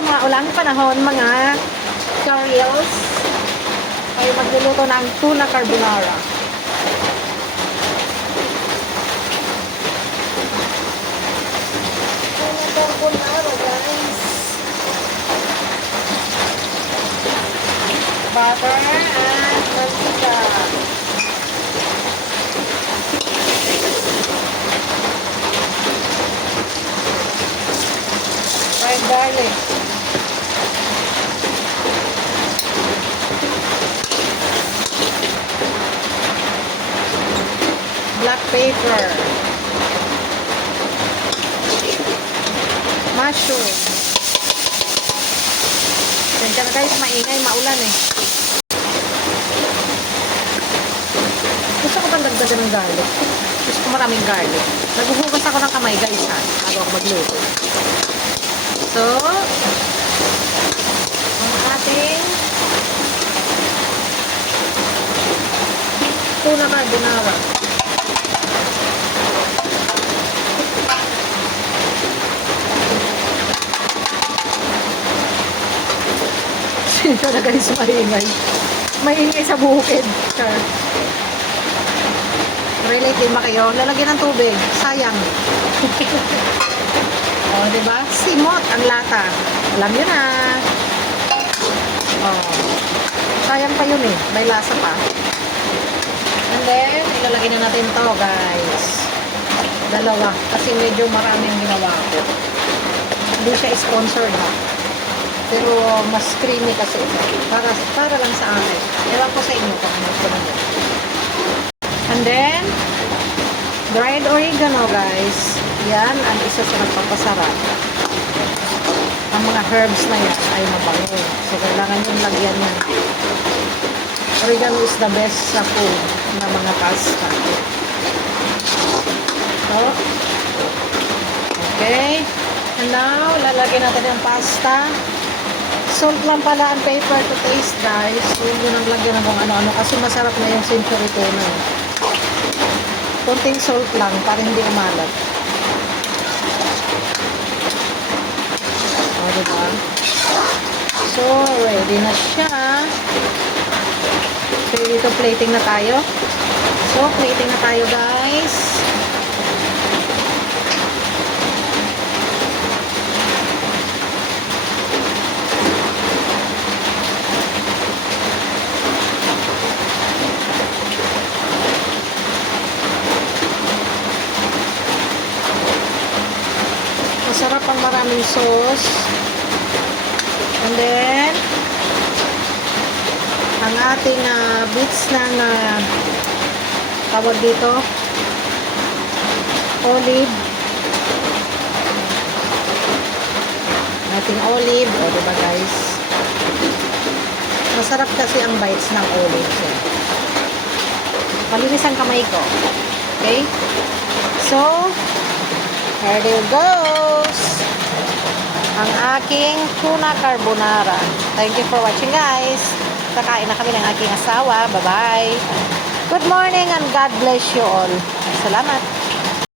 sa mga ulang panahon, mga Cariels, kayo magluluto ng tuna carbonara. Tuna carbonara, guys. Butter and mantika. Fried garlic. Black pepper. Mushroom. Diyan na guys, maingay, maulan eh. Gusto ko bang dagdagan ng garlic? Gusto ko maraming garlic. Naghuhugas ako ng kamay guys ha, bago ako magluto. So, ang ating tuna carbonara. Sino na guys maingay? Maingay sa bukid. Char. Relate din ba kayo? Lalagyan ng tubig. Sayang. O, diba? Simot ang lata. Alam nyo na. O. Sayang pa yun eh. May lasa pa. And then, ilalagay na natin to guys. Dalawa. Kasi medyo maraming ginawa ko. Hindi siya sponsored ha. Pero mas creamy kasi ito. Para lang sa akin. Ewan ko sa inyo kung ano ito naman. And then, dried oregano guys. Yan ang isa sa nagpapasarap. Ang mga herbs na yan ay mabango. So, kailangan yung lagyan yan. Oregano is the best sa food na mga pasta. So, okay. And now, lalagyan natin yung pasta. Salt lang pala ang pepper to taste guys. So, huwag nyo nang lagyan ng kung ano-ano kasi masarap na yung century tuna. Konting salt lang para hindi umalat. O, diba? So, ready na siya. So, dito plating na tayo. So, plating na tayo guys. Masarap ang maraming sauce. And then, ang ating bits ng tawag dito, olive. Ating olive. O, diba guys? Masarap kasi ang bites ng olive. Malinis ang kamay ko. Okay? So, here it goes. Ang aking tuna carbonara. Thank you for watching guys. Kakain na kami ng aking asawa. Bye-bye. Good morning and God bless you all. Salamat.